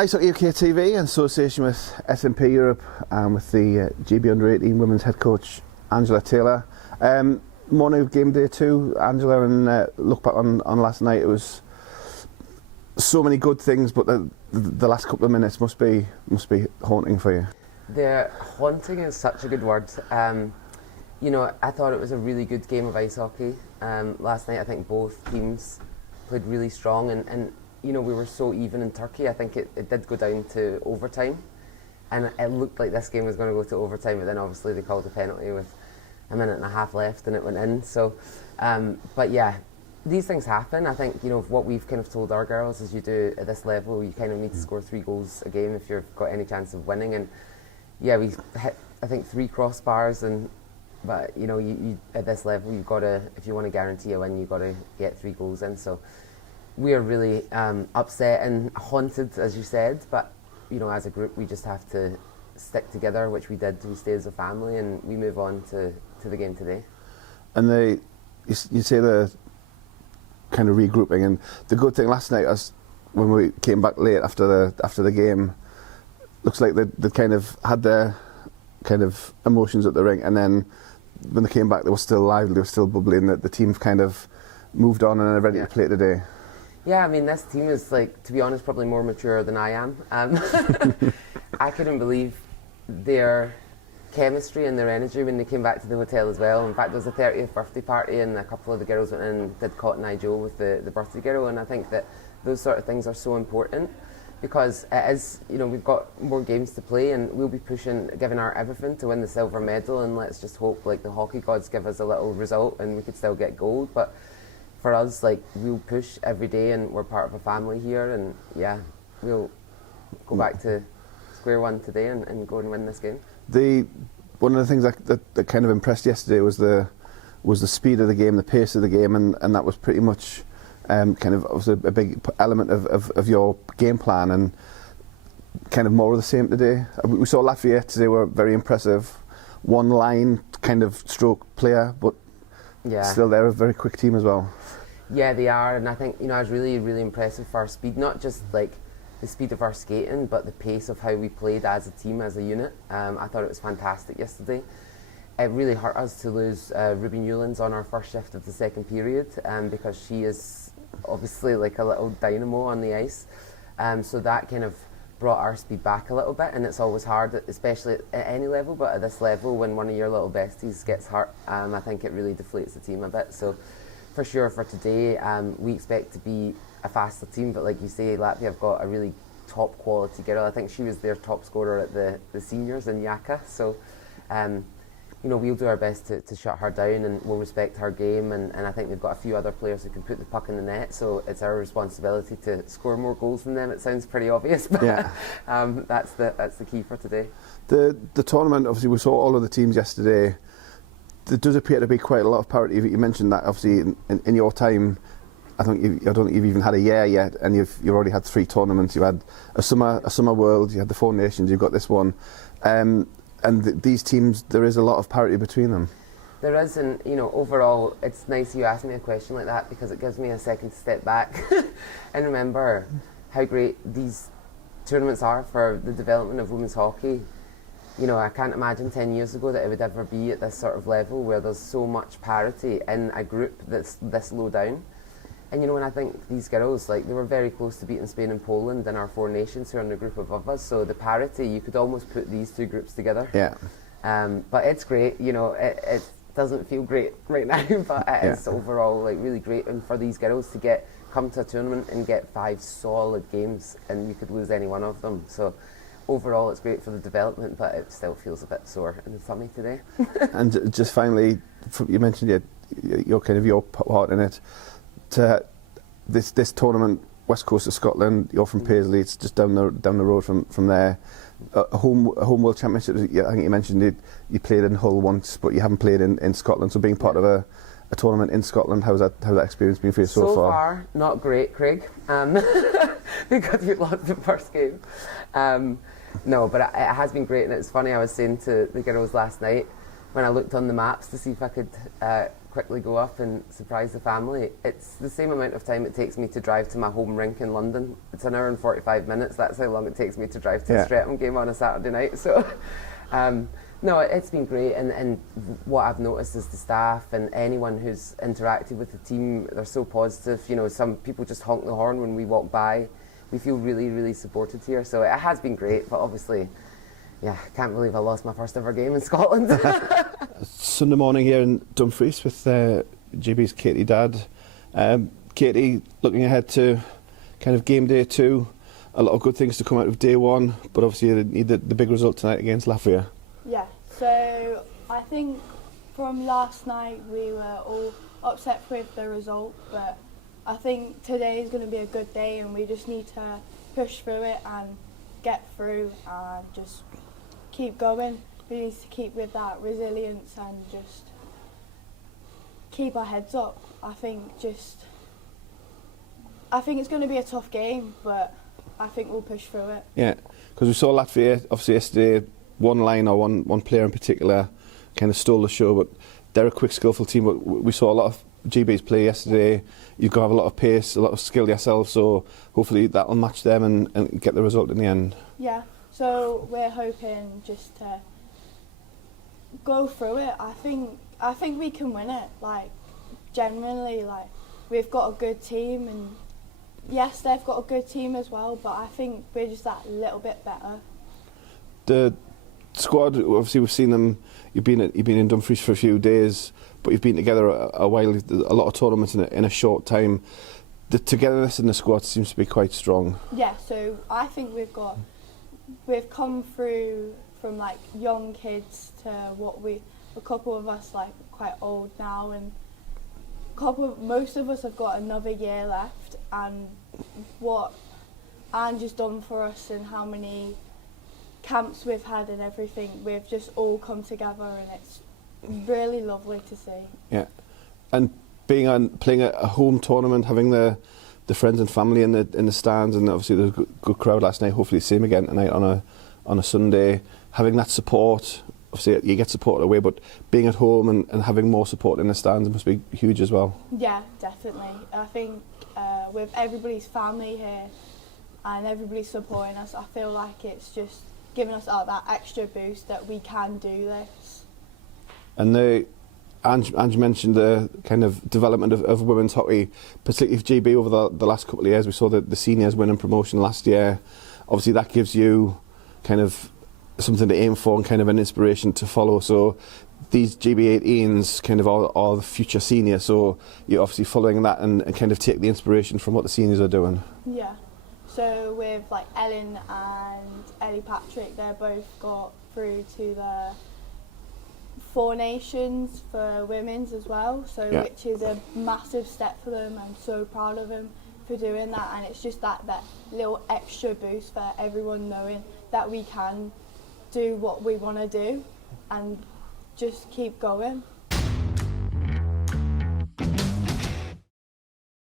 Ice Hockey UK TV in association with S&P Europe and with the GB Under-18 women's head coach Angela Taylor. Morning of game day 2, Angela, and look back on last night. It was so many good things, but the last couple of minutes must be haunting for you. The haunting is such a good word. You know, I thought it was a really good game of ice hockey last night. I think both teams played really strong, and you know, we were so even in Turkey. I think it did go down to overtime, and it looked like this game was going to go to overtime, but then obviously they called a penalty with a minute and a half left and it went in. So, but yeah, these things happen. I think, you know, what we've kind of told our girls is you do at this level, you kind of need to score 3 goals a game if you've got any chance of winning. And yeah, we hit, I think, 3 crossbars, but you know, you at this level, you've got to, if you want to guarantee a win, you've got to get 3 goals in. So we are really upset and haunted, as you said, but you know, as a group, we just have to stick together, which we did. We stay as a family, and we move on to the game today. And you say the kind of regrouping, and the good thing last night, as when we came back late after the game, looks like they kind of had their kind of emotions at the rink, and then when they came back, they were still lively, they were still bubbling. That the team kind of moved on and are ready to play today. Yeah, I mean, this team is, like, to be honest, probably more mature than I am. I couldn't believe their chemistry and their energy when they came back to the hotel as well. In fact, there was a 30th birthday party, and a couple of the girls went in and did Cotton Eye Joe with the birthday girl, and I think that those sort of things are so important, because it is, you know, we've got more games to play, and we'll be pushing, giving our everything to win the silver medal, and let's just hope, like, the hockey gods give us a little result and we could still get gold. But for us, like, we'll push every day, and we're part of a family here, and yeah, we'll go back to square one today and go and win this game. One of the things that kind of impressed yesterday was the speed of the game, the pace of the game, and that was pretty much kind of obviously a big element of your game plan, and kind of more of the same today. We saw Latvia today were very impressive, one line kind of stroke player, but still they're a very quick team as well. Yeah, they are, and I think, you know, I was really, really impressed with our speed, not just like the speed of our skating, but the pace of how we played as a team, as a unit. I thought it was fantastic yesterday. It really hurt us to lose Ruby Newlands on our first shift of the second period, because she is obviously like a little dynamo on the ice. So that kind of brought our speed back a little bit, and it's always hard, especially at any level, but at this level, when one of your little besties gets hurt, I think it really deflates the team a bit. So for sure, for today, we expect to be a faster team, but like you say, Latvia have got a really top quality girl. I think she was their top scorer at the seniors in Yaka. So you know, we'll do our best to shut her down, and we'll respect her game, and I think they've got a few other players who can put the puck in the net, so it's our responsibility to score more goals than them. It sounds pretty obvious, but yeah. That's the key for today. The tournament, obviously we saw all of the teams yesterday. There does appear to be quite a lot of parity. You mentioned that obviously in your time, I don't think you've even had a year yet, and you've already had 3 tournaments. You had a summer world, you had the 4 nations, you've got this one, and these teams, there is a lot of parity between them. There is, and you know, overall, it's nice you ask me a question like that, because it gives me a second to step back and remember how great these tournaments are for the development of women's hockey. You know, I can't imagine 10 years ago that it would ever be at this sort of level where there's so much parity in a group that's this low down. And you know, when I think these girls, like, they were very close to beating Spain and Poland in our 4 nations who are in the group above us, so the parity, you could almost put these 2 groups together. Yeah. But it's great, you know, it doesn't feel great right now, but it is overall, like, really great, and for these girls to come to a tournament and get 5 solid games, and you could lose any one of them. So overall, it's great for the development, but it still feels a bit sore in the tummy today. And just finally, you mentioned your part in it. To this tournament, west coast of Scotland, you're from Paisley, it's just down the road from there. A home world championship, I think you mentioned you played in Hull once, but you haven't played in Scotland, so being part of a tournament in Scotland, how's that experience been for you so far? So far, not great, Craig, because we lost the first game. No, but it has been great, and it's funny, I was saying to the girls last night, when I looked on the maps to see if I could quickly go up and surprise the family. It's the same amount of time it takes me to drive to my home rink in London. It's an hour and 45 minutes. That's how long it takes me to drive to a Streatham game on a Saturday night. So, no, it's been great. And what I've noticed is the staff and anyone who's interacted with the team, they're so positive. You know, some people just honk the horn when we walk by. We feel really, really supported here. So it has been great, but obviously, yeah, I can't believe I lost my first ever game in Scotland. Sunday morning here in Dumfries with GB's Katy Dadd. Katy, looking ahead to kind of game day 2, a lot of good things to come out of day 1, but obviously you need the big result tonight against Latvia. Yeah, so I think from last night we were all upset with the result, but I think today is going to be a good day and we just need to push through it and get through and just keep going. We need to keep with that resilience and just keep our heads up. I think it's going to be a tough game, but I think we'll push through it. Yeah, because we saw Latvia, obviously yesterday, one line or one player in particular kind of stole the show, but they're a quick, skillful team. But we saw a lot of GBs play yesterday. You've got to have a lot of pace, a lot of skill yourself, so hopefully that'll match them and get the result in the end. Yeah, so we're hoping just to go through it. I think we can win it. Like, genuinely, like, we've got a good team, and yes, they've got a good team as well, but I think we're just that little bit better. The squad, obviously we've seen them, you've been in Dumfries for a few days, but you've been together a while, a lot of tournaments in a short time. The togetherness in the squad seems to be quite strong. Yeah, so I think we've come through from like young kids to a couple of us like quite old now, and most of us have got another year left, and what Ange's done for us and how many camps we've had and everything, we've just all come together and it's really lovely to see. Yeah, and playing a home tournament, having the friends and family in the stands, and obviously there was a good crowd last night. Hopefully the same again tonight on a Sunday. Having that support, obviously you get support away, but being at home and having more support in the stands must be huge as well. Yeah, definitely. I think with everybody's family here and everybody supporting us, I feel like it's just giving us that extra boost that we can do this. And Ange mentioned the kind of development of women's hockey, particularly for GB over the last couple of years. We saw the seniors winning promotion last year. Obviously that gives you kind of something to aim for and kind of an inspiration to follow. So these GB18s kind of are the future seniors, so you're obviously following that and kind of take the inspiration from what the seniors are doing. Yeah, so with like Ellen and Ellie Patrick, they're both got through to the 4 Nations for women's as well, so yeah, which is a massive step for them. I'm so proud of them for doing that, and it's just that little extra boost for everyone knowing that we can do what we want to do and just keep going.